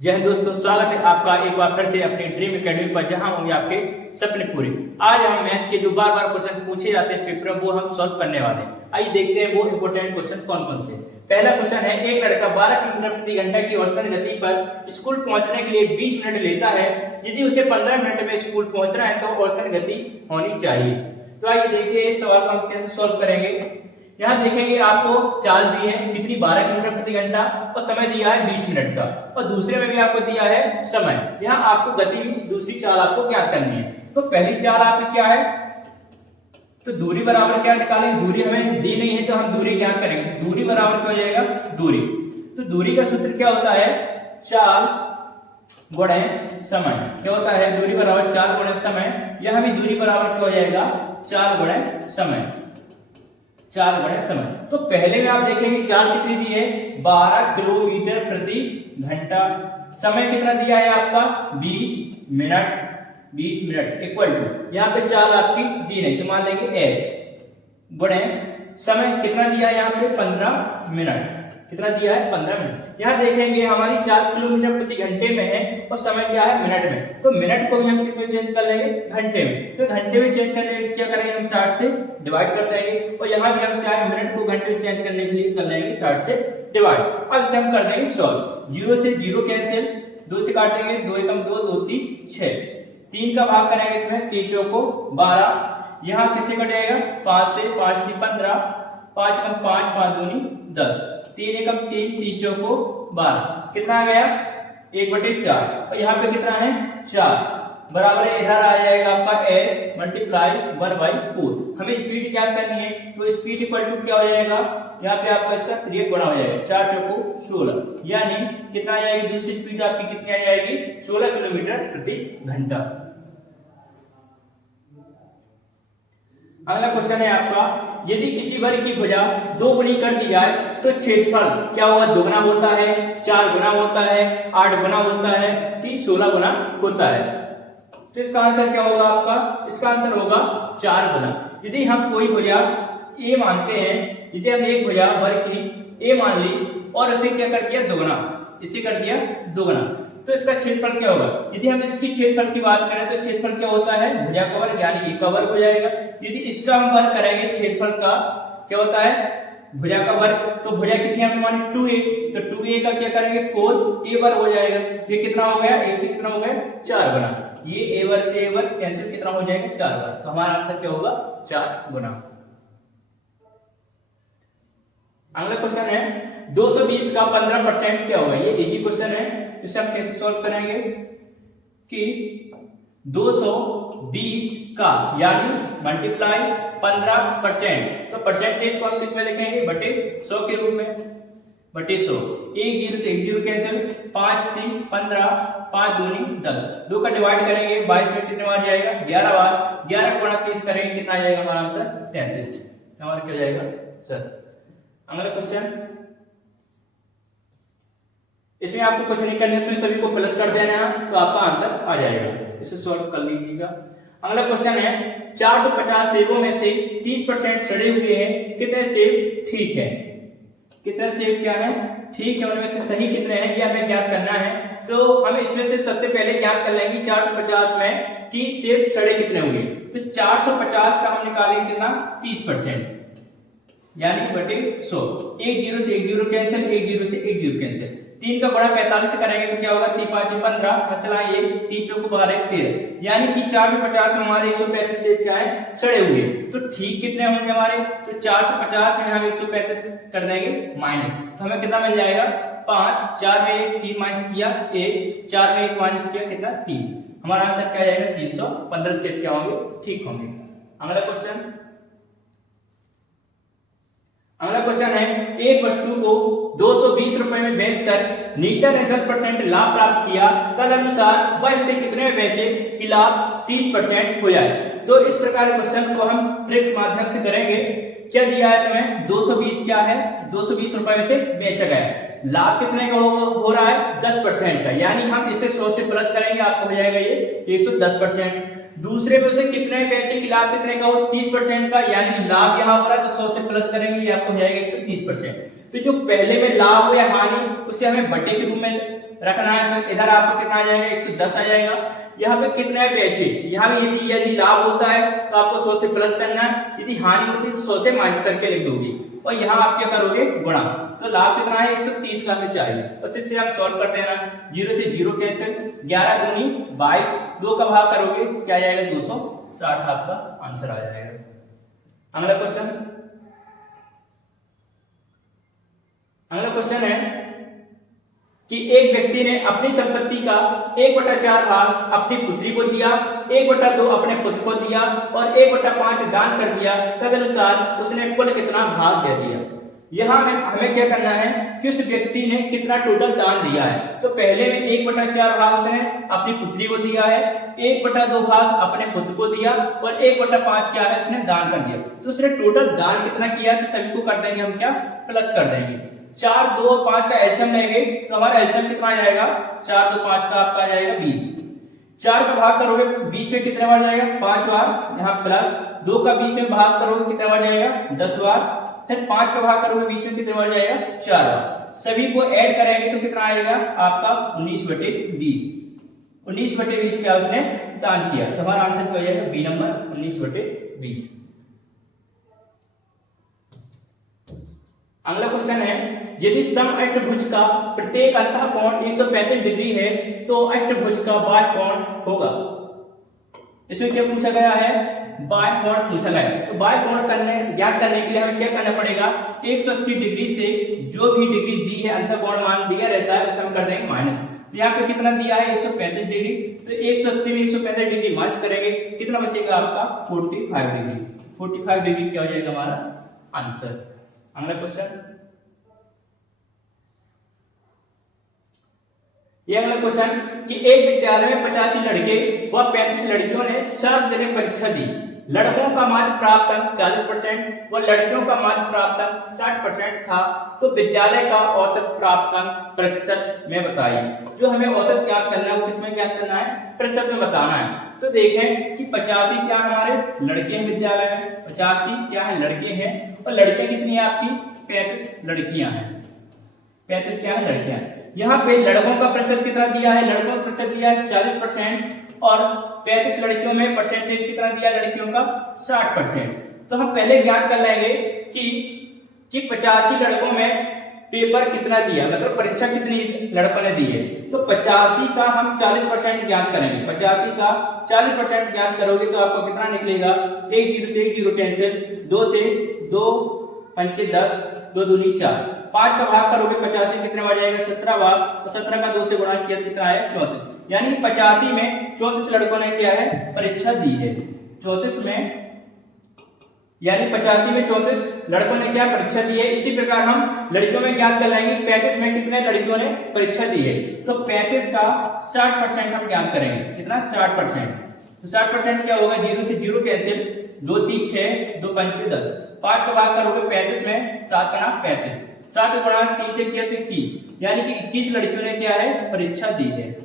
जय हिंद दोस्तों, स्वागत है आपका एक बार फिर से अपनी ड्रीम एकेडमी पर, जहां होंगे आपके सपने पूरे। आज हम मैथ के जो बार बार क्वेश्चन पूछे जाते हैं पेपर में, वो हम सॉल्व करने वाले हैं। आइए देखते हैं वो इंपोर्टेंट क्वेश्चन कौन कौन से। पहला क्वेश्चन है, एक लड़का 12 किलोमीटर प्रति घंटा की औसतन गति पर स्कूल पहुंचने के लिए 20 मिनट लेता है। यदि उसे 15 मिनट में स्कूल पहुंचना है तो औसतन गति होनी चाहिए। तो आइए देखते हैं इस सवाल को हम कैसे सॉल्व करेंगे। यहाँ देखेंगे आपको चाल दी है कितनी, 12 किलोमीटर प्रति घंटा, और समय दिया है 20 मिनट का, और दूसरे में भी आपको दिया है समय। यहाँ आपको गति की दूसरी चाल आपको ज्ञात करनी है। तो पहली चाल आपकी क्या है, तो दूरी बराबर क्या निकालेंगे, दूरी हमें दी नहीं है तो हम दूरी ज्ञात करेंगे। दूरी बराबर क्या हो जाएगा, दूरी। तो दूरी का सूत्र क्या होता है, चाल गुणे समय। क्या होता है, दूरी बराबर चाल गुणे समय। यहाँ भी दूरी बराबर क्या हो जाएगा, चाल गुणे समय, 4 गुणे समय। तो पहले में आप देखेंगे चाल कितनी दी है, 12 किलोमीटर प्रति घंटा। समय कितना दिया है आपका, 20 मिनट। 20 मिनट इक्वल टू, यहाँ पे चाल आपकी दी नहीं तो मान लेंगे s, गुणे समय कितना दिया है यहाँ पे 15 मिनट। कितना दिया है, 15 मिनट। यहाँ देखेंगे हमारी 4 किलोमीटर प्रति घंटे में है और समय क्या है, मिनट में। तो मिनट को भी हम किस में चेंज कर लेंगे, घंटे में। तो घंटे में चेंज करने क्या करेंगे, हम 60 से डिवाइड कर देंगे। और यहाँ भी हम क्या है, मिनट को घंटे में चेंज करने के लिए कर लेंगे 60 से डिवाइड। अब इसे हम कर देंगे सॉल्व। 0 से 0 कैंसिल, 2 से काट देंगे, 2 एकम 2, 2 3 6। 3 का भाग करेंगे इसमें, 3 चौको 12। यहाँ किससे कटेगा, 5 से, 5 की 15, 5 कम 5, 5 दूनी 10, 3 एकम 3, 3 चौको 12। कितना आ गया, 1/4। और यहाँ पे कितना है, 4 बराबर है, इधर आ जाएगा आपका s मल्टीप्लाई 1/4। हमें स्पीड ज्ञात करनी है, तो स्पीड इक्वल टू क्या हो जाएगा, यहाँ पे आपका इसका 3 गुणा हो जाएगा, 4 चौको 16। यानी कितना आ जाएगी, दूसरी स्पीड आपकी कितनी आ जाएगी, 16 किलोमीटर प्रति घंटा। अगला क्वेश्चन है आपका, यदि किसी वर्ग की भुजा 2 गुनी कर दी जाए तो क्षेत्रफल क्या होगा, 2 गुना होता है, 4 गुना होता है, 8 गुना होता है कि 16 गुना होता है। तो इसका आंसर क्या होगा आपका, इसका आंसर होगा 4 गुना। यदि हम कोई भुजा ए मानते हैं, यदि हम एक भुजा वर्ग की ए मान ली और इसे क्या कर दिया, 2 गुना, इसे कर दिया 2 गुना, तो इसका क्षेत्रफल क्या होगा। यदि हम इसकी क्षेत्रफल की बात करें तो क्षेत्रफल क्या होता है, भुजा का वर्ग, यानी ए का वर्ग हो जाएगा। यदि इसका हम वर्ग करेंगे, क्षेत्रफल का क्या होता है, भुजा का वर्ग, तो भुजा कितनी हमने मानी 2a, तो 2a का क्या करेंगे 4a वर्ग हो जाएगा। तो ये कितना हो गया, a से कितना हो गया, 4 गुना। ये a वर्ग से a वर्ग कैंसिल, कितना हो जाएगा, 4 वर्ग। तो हमारा आंसर क्या होगा, 4 गुना। अगला क्वेश्चन है, 220 का 15% क्या होगा। ये इजी क्वेश्चन है, इसे हम कैसे सॉल्व करेंगे कि 220 का यानी मल्टीप्लाई 15%, तो परसेंटेज को हम किस में लिखेंगे, बटे 100 के रूप में, बटे 100। 1 0 से 1 0 कैंसिल, 5 3 15, 5 दूनी 10, 2 का डिवाइड करेंगे, 22 में कितने बार जाएगा, 11 बार। 11 गुणा 30 करेंगे, कितना आ जाएगा हमारा आंसर, 33। हमारा क्या हो जाएगा सर। अगला क्वेश्चन, इसमें आपको क्वेश्चन नहीं करने, इसमें सभी को प्लस कर देना है तो आपका आंसर आ जाएगा। इसे सॉल्व कर लीजिएगा। अगला क्वेश्चन है, 450 सेबों में से 30% सड़े हुए हैं, कितने सेब ठीक है। कितने सेब क्या है, ठीक है, उनमें से सही कितने हैं ये हमें ज्ञात करना है। तो हम इसमें से सबसे पहले ज्ञात कर लेंगे 450 में कि सेब सड़े कितने होंगे। तो 450 का हम निकालेंगे कितना, 30%, यानी बटे 100। 1 0 से 1 0 कैंसिल, 1 0 से 1 0 कैंसिल। 3 का गुणा 45 से करेंगे तो क्या होगा, 3 5 15, मसला ये 3 चौको 12 13, यानी कि 450 में हमारे 135 सेब क्या है, सड़े हुए। तो ठीक कितने होंगे हमारे, तो 450 में हम 135 कर देंगे माइनस, तो हमें कितना मिल जाएगा 5। 4 में 1 3 माइनस किया 1, 4 में 1 माइनस किया कितना 3। हमारा आंसर क्या जाएगा, 315 सेब क्या होंगे, ठीक होंगे। अगला क्वेश्चन, अगला क्वेश्चन है, एक वस्तु को 220 रुपए में बेचकर नीता ने 10% लाभ प्राप्त किया, तदनुसार वह इसे कितने में बेचे कि लाभ 30% हो जाए। तो इस प्रकार क्वेश्चन को हम ट्रिक के माध्यम से करेंगे। क्या दिया है तुम्हें, 220 क्या है, 220 रुपए में से बेचा गया, लाभ कितने का हो रहा है, 10% का, यानी हम इसे 100 से प्लस करेंगे, आपको हो जाएगा ये 110%। दूसरे में उसे कितने बेचे कि लाभ कितने का हो 30% का, यानी कि लाभ यहाँ हो रहा है तो 100 से प्लस करेंगे, ये आपको हो जाएगा 130%। तो जो पहले में लाभ या हानि उसे हमें बटे के रूप में रखना है, तो इधर आपको कितना आ जाएगा 110 आ जाएगा। यहाँ पे कितने बेचे, यहाँ पे यदि लाभ होता है तो आपको 100 से प्लस करना है, यदि हानि होती है तो 100 से माइनस करके लिख दोगे, और यहाँ आप क्या करोगे गुणा। तो लाभ कितना है 130 का हमें चाहिए, बस इसे हम सॉल्व करते हैं ना, 0 से 0 कैंसिल, 11 दूनी 22, 2 का भाग करोगे क्या आ जाएगा 260, आपका आंसर आ जाएगा। अगला क्वेश्चन है कि एक व्यक्ति ने अपनी संपत्ति का 1/4 भाग अपनी पुत्री को दिया, 1/2 अपने पुत्र को दिया और 1/5 दान कर दिया, तदनुसार उसने कुल कितना भाग दे दिया। यहाँ हमें क्या करना है कि उस व्यक्ति ने कितना टोटल दान दिया है। तो पहले में 1/4 भाग उसने अपनी पुत्री को दिया है, 1/2 भाग अपने पुत्र को दिया और 1/5 क्या है उसने दान कर दिया। तो उसने टोटल दान कितना किया, तो सभी को कर देंगे हम क्या प्लस कर देंगे। 4, 2 और 5 का एलसीएम लेंगे तो हमारा एलसीएम कितना आ जाएगा 4, 2, 5 का आपका आ जाएगा 20। 4 का भाग करोगे 20 में कितने बार जाएगा 5 बार, यहाँ प्लस 2 का 20 में भाग करोगे कितने बार जाएगा 10 बार, फिर 5 का भाग करोगे 20 में कितने बार जाएगा 4 बार। सभी को ऐड करेंगे तो कितना आएगा आपका 19/20। 19/20 क्या उसने दान किया, तो हमारा आंसर क्या हो जाएगा बी नंबर 19/20। अगला क्वेश्चन है यदि समअष्टभुज का प्रत्येक अंतःकोण 135 डिग्री है तो अष्टभुज का बाह्य कोण होगा। इसमें क्या पूछा गया है बाह्य कोण पूछा गया है। तो बाह्य कोण ज्ञात करने के लिए हमें क्या करना पड़ेगा 180 डिग्री से जो भी डिग्री दी है अंतःकोण मान दिया रहता है उसका हम कर देंगे माइनस। तो यहाँ पे कितना दिया है 135 डिग्री, तो 180 में 135 डिग्री माइनस करेंगे कितना बचेगा आपका 45 डिग्री। 45 डिग्री क्या हो जाएगा हमारा आंसर। अगला क्वेश्चन, ये अगला क्वेश्चन कि एक विद्यालय में 85 लड़के व 35 लड़कियों ने सार्वजनिक परीक्षा दी। लड़कों का माध्य प्राप्त अंक 40% व लड़कियों का माध्य प्राप्त अंक 60% था, तो विद्यालय का औसत प्राप्त अंक प्रतिशत में बताइए। जो हमें औसत ज्ञात करना है वो किसमें ज्ञात करना है प्रतिशत में बताना है। तो देखें कि 85 क्या हमारे लड़के हैं विद्यालय में, 85 क्या है लड़के हैं, और लड़कियां कितनी है आपकी 35 लड़कियां हैं, 35 क्या है लड़कियां। यहाँ पे लड़कों का प्रतिशत कितना दिया है, लड़कों का प्रतिशत दिया है 40% और 35 लड़कियों में परसेंटेज कितना दिया लड़कियों का 60%। तो हम पहले ज्ञात कर लेंगे कि 85 लड़कों में पेपर कितना दिया, मतलब परीक्षा कितनी लड़कों ने दी है। तो 85 का हम 40% ज्ञात करेंगे, 85 का 40% ज्ञात करोगे तो आपको कितना निकलेगा 1 0 से 1 0 कैंसिल, 2 से 2 पंचे 10, 2 दूनी 4, 5 का भाग करोगे 85 कितने बार जाएगा 17 बार, और 17 का 2 से गुणा किया कितना है 34। यानी 85 में 34 लड़कों ने क्या है परीक्षा दी है। 34 में यानी 85 में 34 लड़कों ने क्या परीक्षा दी है। इसी प्रकार हम लड़कियों में ज्ञात कर लेंगे 35 में कितने लड़कियों ने परीक्षा दी है। तो 35 का 60% हम ज्ञात करेंगे, कितना 60%। तो 60% क्या होगा 0 से 0 कैंसिल, 2 3 6, 2 पंचे 10, 5 का भाग करोगे 35 में 7 का 35, 7 गुणा 3 से किया तो 21, यानी कि 21 लड़कियों ने क्या है परीक्षा दी है।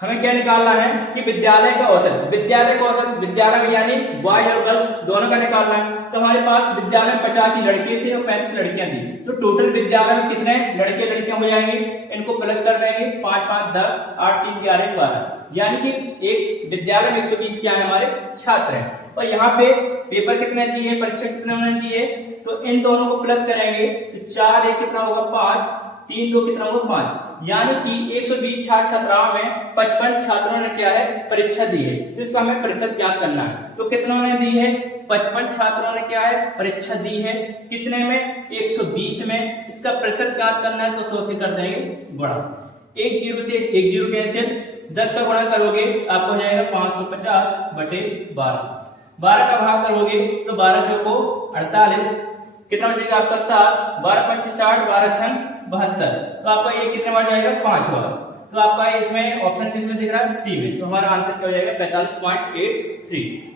हमें क्या निकालना है कि विद्यालय का औसत, विद्यालय में यानी बॉयज और गर्ल्स दोनों का निकालना है। तो हमारे पास विद्यालय में 85 लड़के थे और 35 लड़कियां थी, तो टोटल विद्यालय में कितने लड़के लड़कियां हो जाएंगे, इनको प्लस कर देंगे 5 5 10, 8 3 11 12, यानी कि एक विद्यालय में 120 क्या है हमारे छात्र हैं। और यहाँ पे पेपर कितने दिए, परीक्षा कितने उन्होंने दिए, तो इन दोनों को प्लस करेंगे तो 4 1 कितना होगा 5, 3 2 कितना होगा 5, यानी कि 120 छात्र छात्राओं में 55 छात्रों ने क्या है परीक्षा दी है। तो इसको हमें प्रतिशत ज्ञात करना है। तो कितनों ने दी है 55 छात्रों ने क्या है परीक्षा दी है, कितने में 120 में। इसका प्रतिशत ज्ञात करना है तो 100 से कर देंगे गुणा, 1 0 से 1 0 कैंसिल, 10 का गुणा करोगे आपको हो जाएगा 550 बटे 12, 12 का भाग करोगे तो 12 चौको 48, कितना बचेगा आपका 7, 12 पंच 60, 12 छन 72, तो आपका ये कितने बार जाएगा 5 बार। तो आपका इसमें ऑप्शन किसमें दिख रहा है सी में, तो हमारा आंसर क्या हो जाएगा 45.83।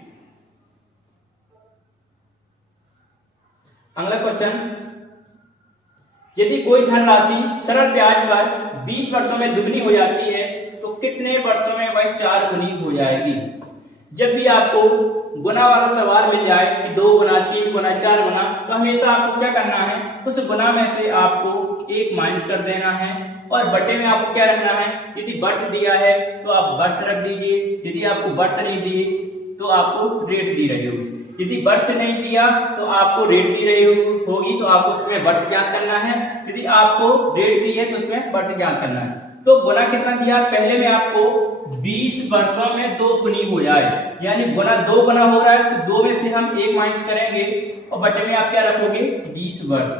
अगला क्वेश्चन, यदि कोई धनराशि सरल ब्याज पर 20 वर्षों में दुगनी हो जाती है तो कितने वर्षों में वह 4 गुनी हो जाएगी। जब भी आपको गुना वाला सवाल मिल जाए कि 2 गुना 3 गुना 4 गुना, तो हमेशा आपको क्या करना है, उस गुना में से आपको 1 माइनस कर देना है और बटे में आपको क्या रखना है, यदि वर्ष दिया है तो आप वर्ष रख दीजिए, यदि आपको वर्ष नहीं दिए तो आपको रेट दी रही होगी, यदि वर्ष नहीं दिया तो आपको रेट दी रही होगी तो आपको उसमें वर्ष ज्ञात करना है, यदि आपको रेट दी है तो उसमें वर्ष ज्ञात करना है। तो गुना कितना दिया, पहले में आपको 20 वर्षों में 2 गुनी हो जाए, यानी गुना 2 गुना हो रहा है तो 2 में से हम 1 माइनस करेंगे और बटे में आप क्या रखोगे 20 वर्ष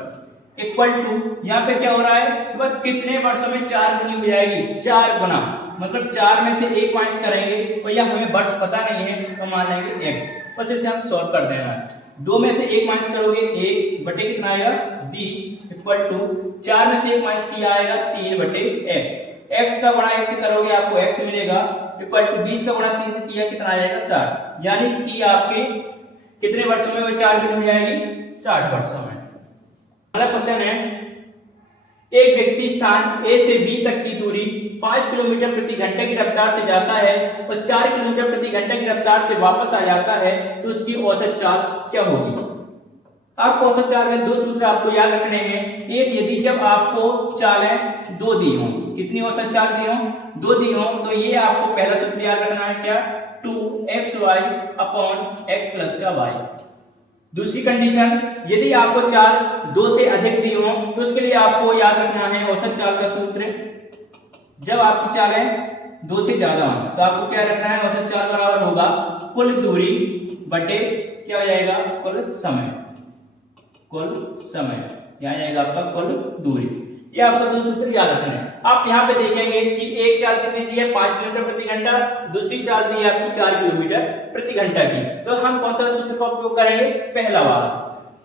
इक्वल टू, यहाँ पे क्या हो रहा है कि भाई कितने वर्षों में 4 गुनी हो जाएगी, 4 गुना, मतलब 4 में से 1 माइनस करेंगे और यह हमें वर्ष पता नहीं है तो मान लेंगे x, बस इसे हम सॉल्व कर देना है। 2 में से 1 माइनस करोगे 1 बटे कितना आएगा 20 इक्वल टू 4 में से 1 माइनस किया आएगा 3 बटे x, x का गुणा 1 से करोगे आपको x मिलेगा इक्वल टू 20 का गुणा 3 से किया कितना आ जाएगा 60, यानी कि आपके कितने वर्षों में वो 4 गुनी हो जाएगी 60 वर्षों में। अगला क्वेश्चन है, एक व्यक्ति स्थान A से B तक की दूरी 5 किलोमीटर प्रति घंटे की रफ्तार से जाता है और 4 किलोमीटर प्रति घंटे की रफ्तार से वापस आ जाता है तो उसकी औसत चाल क्या होगी। आपको औसत चाल में 2 सूत्र आपको याद रखने हैं। एक, यदि जब आपको चालें 2 दी हो, कितनी औसत चाल दी हो 2 दी हो, तो ये आपको पहला सूत्र याद रखना है क्या 2xy अपॉन x प्लस का y। दूसरी कंडीशन, यदि आपको चाल 2 से अधिक दी हो तो उसके लिए आपको याद रखना है औसत चाल का सूत्र, जब आपकी चालें 2 से ज्यादा हो तो आपको क्या रखना है, औसत चाल बराबर होगा कुल दूरी बटे क्या हो जाएगा कुल समय, कुल समय यहाँ जाएगा आपका कुल दूरी। ये आपको 2 सूत्र याद रखने हैं। आप यहाँ पे देखेंगे कि एक चाल कितनी दी है 5 किलोमीटर प्रति घंटा, दूसरी चाल दी है आपकी 4 किलोमीटर प्रति घंटा की, तो हम कौन सा सूत्र का उपयोग करेंगे, पहला वाला।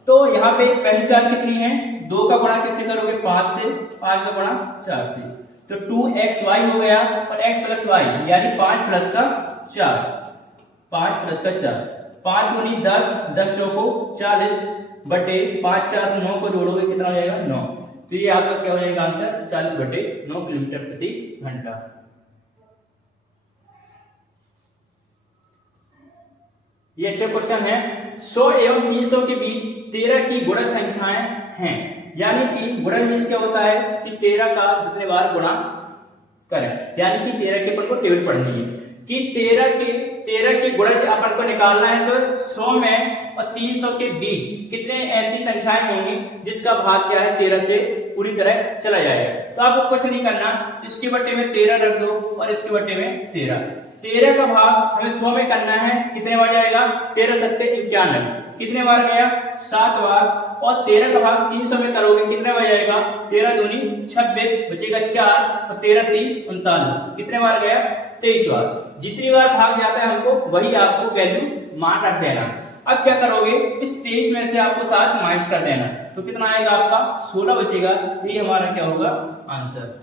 तो यहाँ पे पहली चाल कितनी है, 2 का गुणा किससे करोगे 5 से, 5 का गुणा 4 से, तो 2xy हो गया और x प्लस y यानी 5 प्लस का 4, 5 प्लस का 4, 5 दूनी 10, 10 चौको 40 बटे 5 4 9 को जोड़ोगे कितना हो जाएगा 9, तो ये आपका क्या हो जाएगा आंसर 40 बटे 9 किलोमीटर प्रति घंटा। ये अच्छा क्वेश्चन है। 100 एवं 300 के बीच 13 की गुणज संख्याएं हैं, यानी कि गुणज मीन्स क्या होता है कि 13 का जितने बार गुणा करें, यानी कि 13 के अपन को टेबल पढ़नी है कि 13 के गुणज अपन को निकालना है, तो 100 में और 300 के बीच कितने ऐसी संख्याएं होंगी जिसका भाग क्या है 13 से पूरी तरह चला जाएगा। तो आपको कुछ नहीं करना, इसके बट्टे में 13 रख दो और इसके बट्टे में 13 का भाग हमें 100 में करना है, कितने बार जाएगा 13 सत्ते 91, कितने बार गया 7 बार, और 13 का भाग 300 में करोगे कितने बार जाएगा 13 दूनी 26 बचेगा 4 और 13 3 39, कितने बार गया 23 बार। जितनी बार भाग जाता है हमको वही आपको वैल्यू मान रख देना। अब क्या करोगे, इस 23 में से आपको 7 माइनस कर देना, तो कितना आएगा आपका 16 बचेगा। ये हमारा क्या होगा आंसर।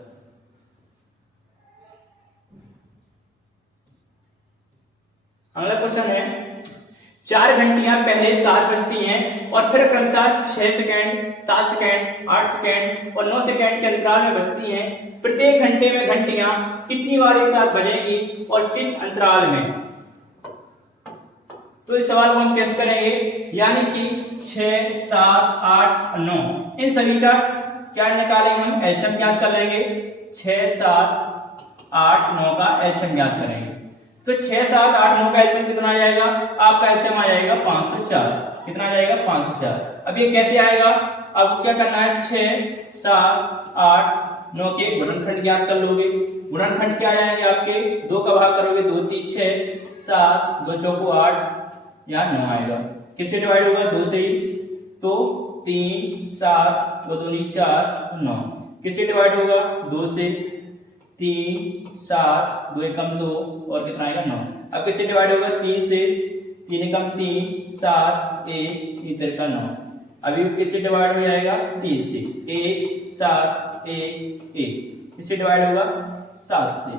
अगला क्वेश्चन है, 4 घंटियां पहले 7 बजती हैं और फिर क्रमशः 6 सेकंड 7 सेकंड 8 सेकंड और 9 सेकंड के अंतराल में बजती हैं। प्रत्येक घंटे में घंटियां कितनी बार एक साथ बजेंगी और किस अंतराल में। तो इस सवाल को हम कैसे करेंगे, यानी कि 6 7 8 और 9 इन सभी का क्या निकालेंगे हम, एलसीएम ज्ञात कर लेंगे। 6 7 8 9 का एलसीएम ज्ञात करेंगे, तो 6 7 8 9 का एलसीएम कितना आ जाएगा, आपका एलसीएम आ जाएगा 504। कितना आ जाएगा 504। अब ये कैसे आएगा, अब क्या करना है 6 7 8 9 के गुणनखंड ज्ञात कर लोगे। गुणनखंड क्या आएंगे आपके, 2 का भाग करोगे 2 3 6 7 2 चौको 8, यहाँ 9 आएगा। किससे डिवाइड होगा 2 से ही, तो 3 7 2 दूनी 4 9, किससे डिवाइड होगा 2 से, 3 7 2 एकम 2 और कितना आएगा 9। अब किससे डिवाइड होगा 3 से, 3 एकम 3 7 1 इधर का 9। अभी किससे डिवाइड हो जाएगा 3 से, 1 7 1 1, इससे डिवाइड होगा 7 से।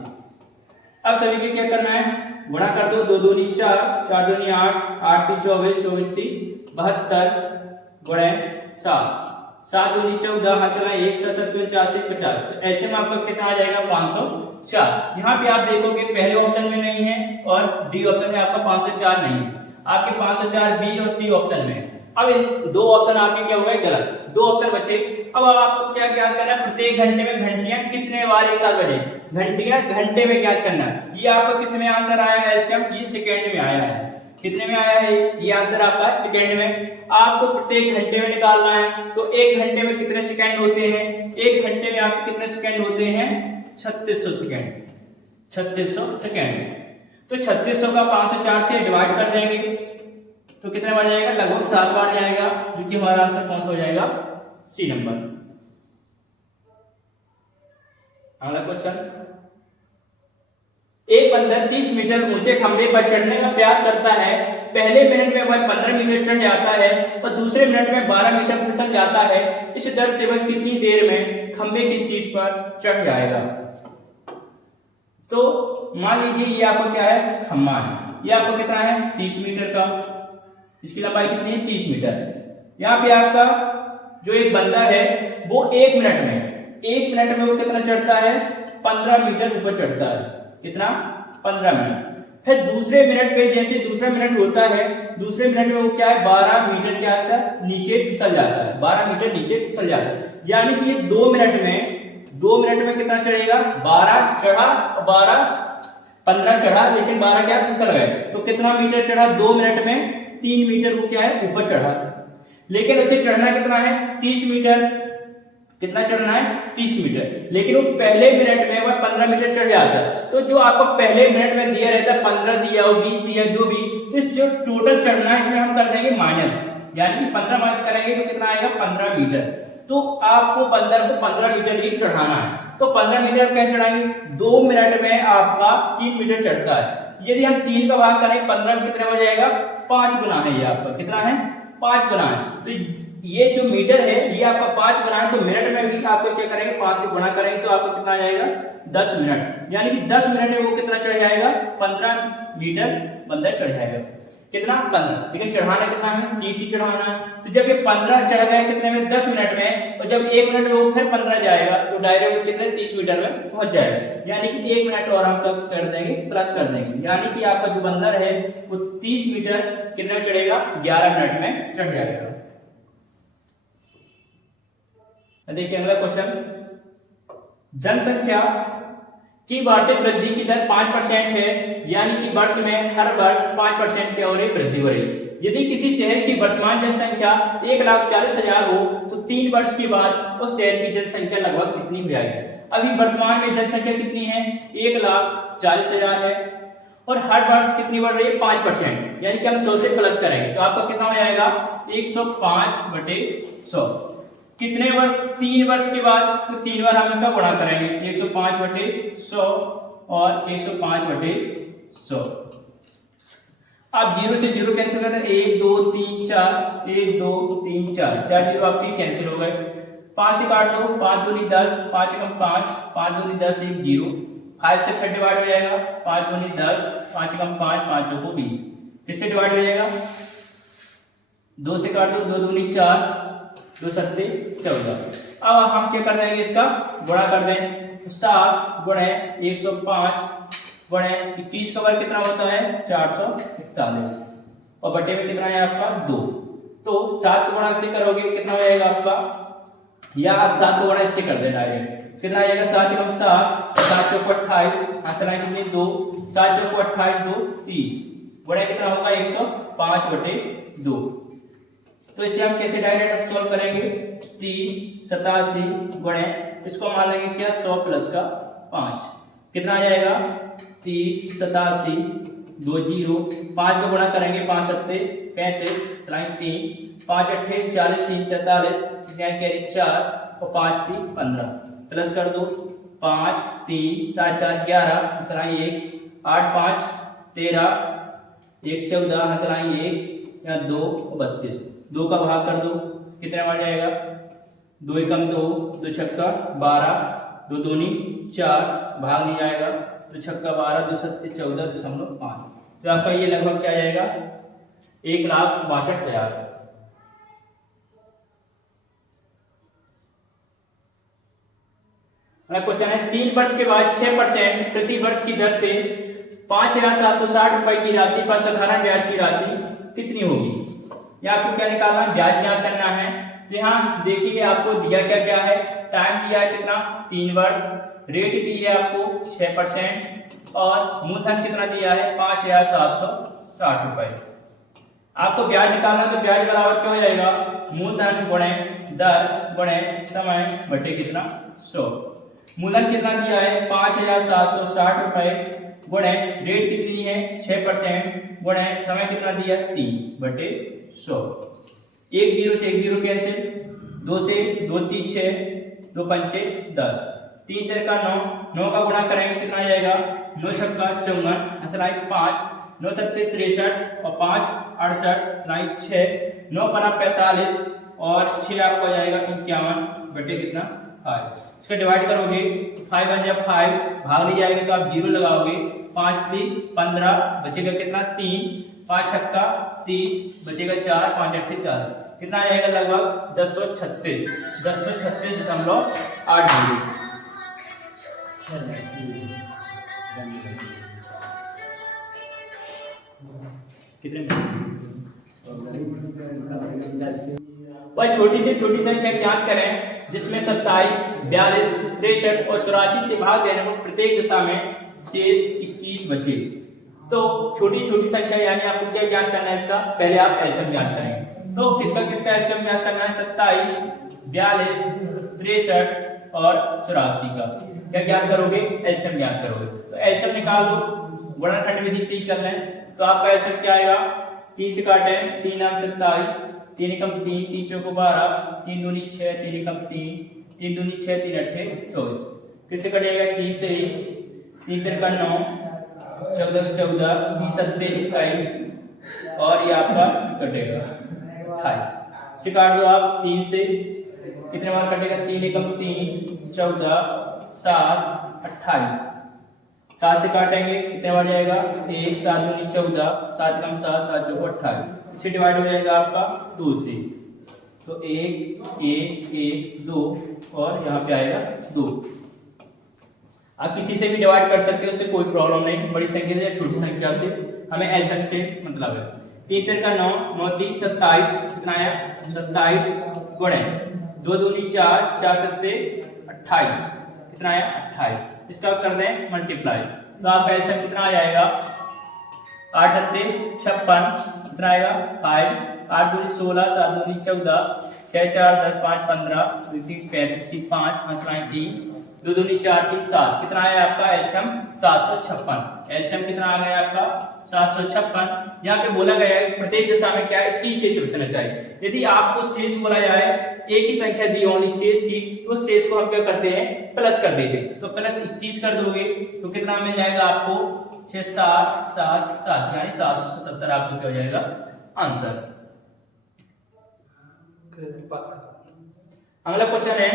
अब सभी के क्या करना है, गुणा कर दो, 2 दूनी 4 4 दूनी 8 8 3 24 24 3 72 गुणे 7 7 दूनी 14, हाथ चलाएं 1 7 7 49 50। तो एचएम आपका कितना आ जाएगा 504। यहाँ पे आप देखोगे पहले ऑप्शन में नहीं है और डी ऑप्शन में आपका 504 नहीं है, आपके 504 बी और सी ऑप्शन में है। अब इन दो ऑप्शन आपके क्या हो गए गलत, दो ऑप्शन बचे। अब आपको क्या ज्ञात करना है, प्रत्येक घंटे में घंटियां कितने बार एक साथ बजे, घंटियां घंटे में ज्ञात करना है। ये आपका किस में आंसर आया है एलसीएम, ये सेकंड में आया है। कितने में आया है ये आंसर आपका सेकंड में। आपको प्रत्येक घंटे में निकालना है, तो एक घंटे में कितने सेकंड होते हैं, एक घंटे में आपके कितने सेकंड होते हैं 3600 सेकंड, 3600 सेकंड। तो 3600 का 504 से डिवाइड कर देंगे तो कितने बार जाएगा, लगभग 7 बार जाएगा, जो कि हमारा आंसर कौन सा हो जाएगा, सी नंबर। अगला क्वेश्चन, एक बंदर 30 मीटर ऊंचे खंभे पर चढ़ने का प्रयास करता है। पहले मिनट में वह 15 मीटर चढ़ जाता है और दूसरे मिनट में 12 मीटर फिसल जाता है। इस दर से वह कितनी देर में खंभे की शीर्ष पर चढ़ जाएगा। तो मान लीजिए ये आपका क्या है, खंभा है, ये आपको कितना है 30 मीटर का, इसकी लंबाई कितनी है 30 मीटर। यहाँ पे आपका जो एक बंदा है वो एक मिनट में वो कितना चढ़ता है, 15 मीटर ऊपर चढ़ता है। कितना, 15 मिनट। फिर दूसरे मिनट पे जैसे दूसरा मिनट होता है, दूसरे मिनट में वो क्या है 12 मीटर क्या आता है, नीचे फिसल जाता है, 12 मीटर नीचे फिसल जाता है। यानी कि ये 2 मिनट में कितना चढ़ेगा, 12 चढ़ा, 15 चढ़ा, लेकिन 12 क्या फिसल गए। तो कितना मीटर चढ़ा 2 मिनट में, 3 मीटर वो क्या है ऊपर चढ़ा। लेकिन उसे चढ़ना कितना है 30 मीटर, कितना चढ़ना है 30 मीटर, लेकिन वो पहले मिनट में वह 15 मीटर चढ़ जाता है। तो जो आपको पहले मिनट में दिया रहता है 15 दिया हो 20 दिया जो भी, तो इस जो टोटल चढ़ना है इसमें हम कर देंगे माइनस, यानी कि 15 माइनस करेंगे तो कितना आएगा 15 मीटर। तो आपको बंदर को 15 मीटर ही चढ़ाना है। तो 15 मीटर क्या चढ़ाएंगे, 2 मिनट में आपका 3 मीटर चढ़ता है। यदि हम 3 का भाग करें 15 में कितना हो जाएगा, 5 गुना है ये आपका, कितना है 5 गुना है। तो ये जो मीटर है ये आपका 5 गुना है, तो मिनट में भी आपको क्या करेंगे 5 से गुना करेंगे तो आपको कितना आ जाएगा 10 मिनट, यानी कि 10 मिनट में वो कितना चढ़ जाएगा 15 मीटर बंदर चढ़ जाएगा। कितना 15, लेकिन चढ़ाना कितना है 30 ही चढ़ाना है। तो जब ये 15 चढ़ गए कितने में 10 मिनट में, और जब 1 मिनट में वो फिर 15 जाएगा तो डायरेक्ट कितने 30 मीटर में पहुंच जाएगा। यानी कि 1 मिनट और हम कर देंगे प्लस कर देंगे, यानी कि आपका जो बंदर है वो 30 मीटर कितने में चढ़ेगा 11 मिनट में चढ़ जाएगा। देखिए अगला क्वेश्चन, जनसंख्या की वार्षिक वृद्धि की दर 5% है, यानी कि वर्ष में हर वर्ष 5% की ओर वृद्धि हो रही। यदि किसी शहर की वर्तमान जनसंख्या 1,40,000 हो तो 3 वर्ष के बाद उस शहर की जनसंख्या लगभग कितनी हो जाएगी। अभी वर्तमान में जनसंख्या कितनी है 1,40,000 है और हर वर्ष कितनी बढ़ रही है 5%, यानी कि हम 100 से प्लस करेंगे तो आपका कितना हो जाएगा 105/100। कितने वर्ष, 3 वर्ष के बाद, तो 3 बार हम इसका गुणा करेंगे 105/100 और 105/100। आप 0 से 0 कैंसिल करते हैं, 1 2 3 4, 1 2 3 4, 4 जीरो आपकी कैंसिल हो गए। 5 से काट दो, 5 दूनी 10, 5 एकम 5, 5 दूनी 10, 1 0। 5 से फिर डिवाइड हो जाएगा, 5 दूनी 10, 5 एकम 5, 5 चौको 20। किससे डिवाइड हो जाएगा, 2 से काट दो, 2 दूनी 4, 2 सत्ते 14। अब हम क्या कर देंगे, इसका गुणा कर दें। 7 गुणे 105 गुणे 21 का वर्ग कितना होता है 441 और बटे में कितना है आपका 2। तो 7 गुणा से करोगे कितना हो जाएगा आपका, या आप 7 गुणा इससे कर दे डायरेक्ट, कितना आ जाएगा 7 एकम 7, 7 चौको 28, आंसर आएगा कितनी 2, 7 चौको 28, 2 30 गुणे कितना होगा 105/2। तो इसे हम कैसे डायरेक्ट सॉल्व करेंगे, 30 87 गुणे इसको मान लेंगे क्या 100 प्लस का 5, कितना आ जाएगा 30 87 2 0, 5 को गुणा करेंगे 5 सत्ते 35 3, 5 अट्ठे 40 3 43, कैरी 4 और 5 3 15, प्लस कर दो 5 3 7 4 11, आंसर 1 8 5 13, 1 14, आंसर 1 या 2 32। 2 का भाग कर दो कितने आ जाएगा, 2 एकम 2, 2 छक्का 12, 2 दूनी 4, भाग नहीं आएगा, 2 छक्का 12, 2 सत्ते 14.5। तो आपका ये लगभग क्या आएगा 1,62,000। अगला क्वेश्चन है 3 वर्ष के बाद 6% प्रति वर्ष की दर से 5,760 रुपए की राशि पर साधारण ब्याज की राशि कितनी होगी। यहाँ आपको क्या निकालना है, ब्याज ज्ञात करना है। तो यहाँ देखिए आपको दिया क्या क्या है, टाइम दिया है कितना 3 वर्ष, रेट दी है आपको 6% और मूलधन कितना दिया है 5,760 रुपए। आपको ब्याज निकालना तो ब्याज बराबर क्या हो जाएगा, मूलधन गुणे दर गुणे समय बटे कितना 100। मूलधन कितना दिया है 5,760 रुपए गुणे रेट कितनी है 6% गुणे समय कितना दिया है 3 बटे 100। 1 0 से 1 0 कैंसिल, 2 से 2 3 6, 2 पंचे 10, 3 4 का 9, 9 का गुणा करेंगे कितना आ जाएगा 9 छक्का 54 असलाई 5, 9 सत्ते 63 और 5 68 असलाई 6, 9 पना 45 और 6 आपको आ जाएगा 51 बटे कितना 5। इसका डिवाइड करोगे 5 1 जब 5 भाग ले जाएंगे तो आप 0 लगाओगे, 5 3 15 बचेगा कितना 3, 5 छक्का 30 बचेगा 4, 5 8 40 कितना आ जाएगा लगभग 1036.8 कितने वह छोटी से छोटी संख्या ज्ञात करें जिसमें 27, 42, 63 और 84 से भाग देने पर प्रत्येक दिशा में शेष 21 बचे। तो छोटी छोटी संख्या यानी आपको क्या ज्ञात करना है, इसका पहले आप एलसीएम ज्ञात करेंगे। तो किसका किसका एलसीएम ज्ञात करना है, 27, 42, 63 और 84 का क्या ज्ञात करोगे, एलसीएम ज्ञात करोगे। तो एलसीएम निकाल लो, गुणनखंड विधि से ही कर लें। तो आपका एलसीएम क्या आएगा, 3 से काटे 3 9 27, 3 एकम 3, 3 चौको 12, 3 दूनी 6, 3 एकम 3, 3 दूनी 6, 3 अट्ठे 24। किससे कटेगा 3 से ही, 3 3 का 9, 14 14, 3 सत्ते 21 और ये आपका कटेगा 28। से काट दो आप 3 से, कितने बार कटेगा 3 एकम 3, 14 7 28। 7 से काटेंगे कितने बार जाएगा 1, 7 दूनी 14, 7 एकम 7, 7 चौको 28। इससे डिवाइड हो जाएगा आपका 2 से, तो 1 1 1 2 और यहाँ पे आएगा 2। आप किसी से भी डिवाइड कर सकते हो, उससे कोई प्रॉब्लम नहीं, बड़ी संख्या से या छोटी संख्या से, हमें एलसीएम से मतलब है। 3 3 का 9, 9 3 27 कितना आया 27 गुणे 2 दूनी 4, 4 सत्ते 28 कितना आया 28। इसका कर दें मल्टीप्लाई, तो आपका एलसीएम कितना आ जाएगा 8 सत्ते 56 कितना आएगा 5, 8 दूनी 16, 7 दूनी 14, 6 4 10 5 15, 2 3 35 की 5 5 3, 2 दूनी 4 की 7 कितना आया आपका एलसीएम 756। एलसीएम कितना आ गया आपका 756। यहाँ पे बोला गया है प्रत्येक दिशा में क्या है 21 शेष बचना चाहिए। यदि आपको शेष बोला जाए, एक ही संख्या दी ओनली शेष की, तो शेष को हम क्या करते हैं प्लस कर देते, तो प्लस 21 कर दोगे तो कितना मिल जाएगा आपको 6 7 7 7 यानी 777 आपको क्या हो जाएगा आंसर। अगला क्वेश्चन है,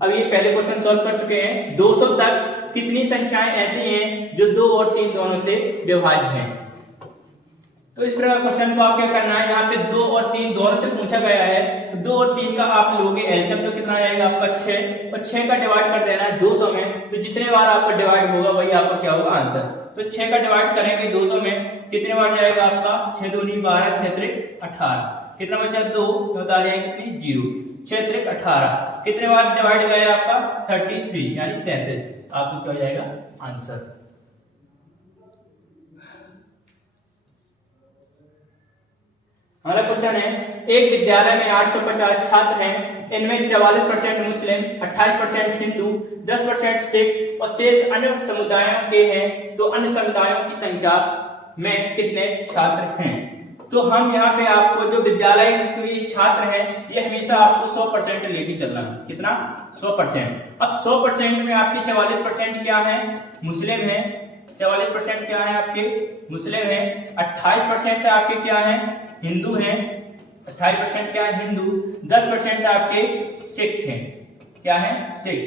अब ये पहले क्वेश्चन सॉल्व कर चुके हैं। 200 तक कितनी संख्याएं ऐसी हैं जो 2 और 3 दोनों से विभाज्य हैं। तो इस प्रकार क्वेश्चन को आप क्या करना है, यहाँ पे 2 और 3 दोनों से पूछा गया है, तो 2 और 3 का आप लोगे एलसीएम, तो कितना आएगा आपका 6 और 6 का डिवाइड कर देना है 200 में, तो जितने बार आपका डिवाइड होगा वही आपका क्या होगा आंसर। तो 6 का डिवाइड करेंगे 200 में, कितने बार जाएगा आपका 6 दूनी 12, 6 3 18, कितना बचा 2, बता रहे हैं कितनी 0, 6 3 18, कितने बार डिवाइड गया आपका 33 यानी 33, आपको क्या हो जाएगा आंसर। अगला क्वेश्चन है, एक विद्यालय में 850 छात्र हैं, इनमें 44% मुस्लिम, 28% हिंदू, 10% सिख और शेष अन्य समुदायों के हैं, तो अन्य समुदायों की संख्या में कितने छात्र हैं। तो हम यहाँ पे आपको जो विद्यालय के छात्र हैं ये हमेशा आपको 100% लेके चलना है, कितना 100%। अब 100% में आपके 44% क्या है मुस्लिम है, 44% क्या है आपके मुस्लिम है, 28% आपके क्या है हिंदू हैं, 28% क्या है हिंदू, 10% आपके सिख हैं, क्या है सिख।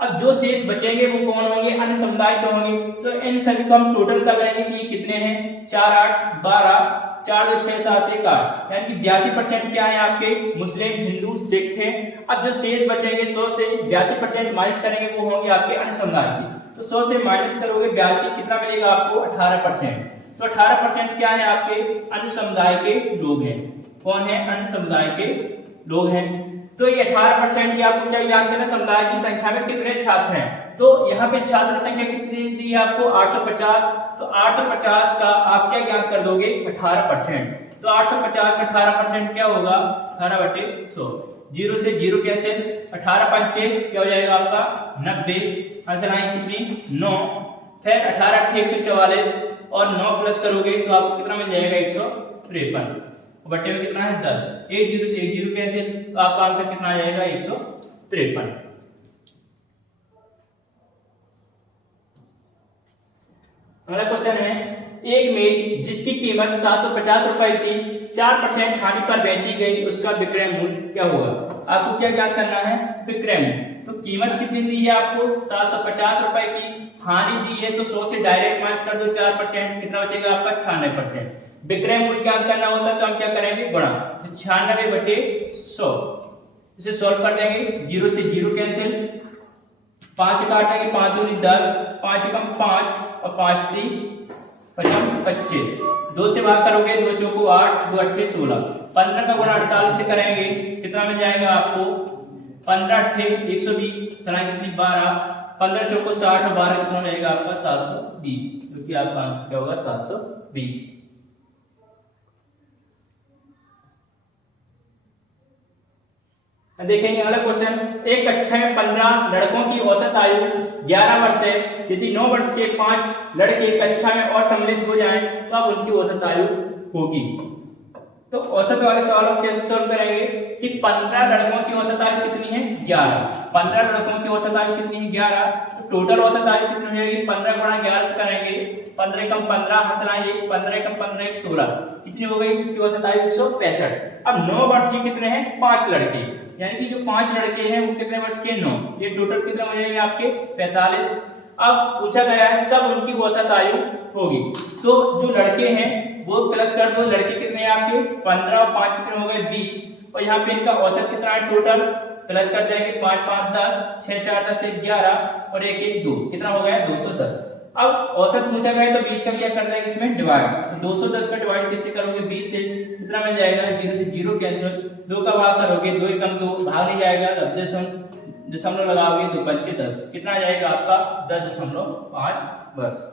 अब जो शेष बचेंगे वो कौन होंगे, अन्य समुदाय के होंगे। तो इन सभी को हम टोटल कर लेंगे कि कितने हैं 4 8 12 4 2 6 7 1 8, यानी कि 82% क्या है आपके मुस्लिम, हिंदू, सिख हैं। अब जो शेष बचेंगे 100 से 82% माइनस करेंगे वो होंगे आपके अन्य समुदाय के। तो 100 से माइनस करोगे 82, कितना मिलेगा आपको 18%। तो 18% क्या है आपके अन्य समुदाय के लोग हैं। कौन है? अन्य समुदाय के लोग हैं। तो ये 18% ये आपको क्या याद करना, समुदाय की संख्या में कितने छात्र हैं। तो यहाँ पे छात्र संख्या कितनी दी है आपको 850, तो 850 का आप क्या याद कर दोगे 18%। तो 850 का 18% क्या होगा 18/100, 0 से 0 कैंसिल, 18 5 क्या हो जाएगा आपका 90, आंसर आएंगे कितनी 9, फिर 18 8 144 और 9 प्लस करोगे तो आपको कितना मिल जाएगा 153, बट्टे में कितना है 10, 1 0 से 1 0 कैंसिल, तो आपका आंसर कितना आ जाएगा 153। अगला क्वेश्चन है, एक मेज जिसकी कीमत 750 रुपए थी 4% हानि पर बेची गई, उसका विक्रय मूल्य क्या होगा। आपको क्या ज्ञात करना है विक्रय मूल्य। तो कीमत कितनी दी है आपको 750 रुपए की, हानि दी है तो 100 से डायरेक्ट माइनस कर दो 4%, कितना बचेगा आपका 96%। विक्रय मूल्य ज्ञात करना होता है तो हम क्या करेंगे गुणा, तो 96/100, इसे सॉल्व कर देंगे, 0 से 0 कैंसिल, 5 से काटेंगे 5 दूनी 10, 5 एकम 5 और 5 3 25, 2 से भाग करोगे 2 चौको 8, 2 अट्ठे 16, 15 का गुणा 48 से करेंगे कितना मिल जाएगा आपको 15 अट्ठे 120, सलाह कितनी 12, 15 चौको 60 और 12 कितना हो जाएगा आपका 720, जो कि आपका आंसर क्या होगा 720। देखेंगे अगला क्वेश्चन, एक कक्षा में 15 लड़कों की औसत आयु 11 वर्ष है, यदि 9 वर्ष के 5 लड़के कक्षा में और सम्मिलित हो जाएं तो अब उनकी औसत आयु होगी। तो औसत वाले सवालों को कैसे सॉल्व करेंगे कि 15 लड़कों की औसत आयु कितनी है 11, 15 लड़कों की औसत आयु कितनी है 11, तो टोटल औसत आयु कितनी हो जाएगी 15 गुणा 11 से करेंगे, 15 कम 15 हंसलाएंगे, 15 कम 15 16, कितनी हो गई इसकी औसत आयु 165। अब 9 वर्ष के कितने हैं 5 लड़के, यानी कि जो 5 लड़के हैं वो कितने वर्ष के 9, ये टोटल कितने हो जाएंगे आपके 45। अब पूछा गया है तब उनकी औसत आयु होगी, तो जो लड़के हैं वो प्लस कर दो, लड़के कितने हैं आपके 15 और 5 कितने हो गए 20, और यहाँ पे इनका औसत कितना है टोटल प्लस कर जाएंगे 5 5 10, 6 4 10 11 और 1 1 2, कितना हो गया 210। अब औसत पूछा गया तो 20 का क्या कर देंगे इसमें डिवाइड, तो 210 का डिवाइड किससे करोगे 20 से, कितना मिल जाएगा 0 से 0 कैंसिल, 2 का भाग करोगे 2 एकम 2, भाग नहीं जाएगा, दशमलव लगाओगे 2 पंचे 10, कितना आ जाएगा आपका 10.5 वर्ष।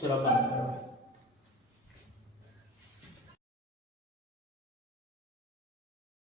चलो बंद करो।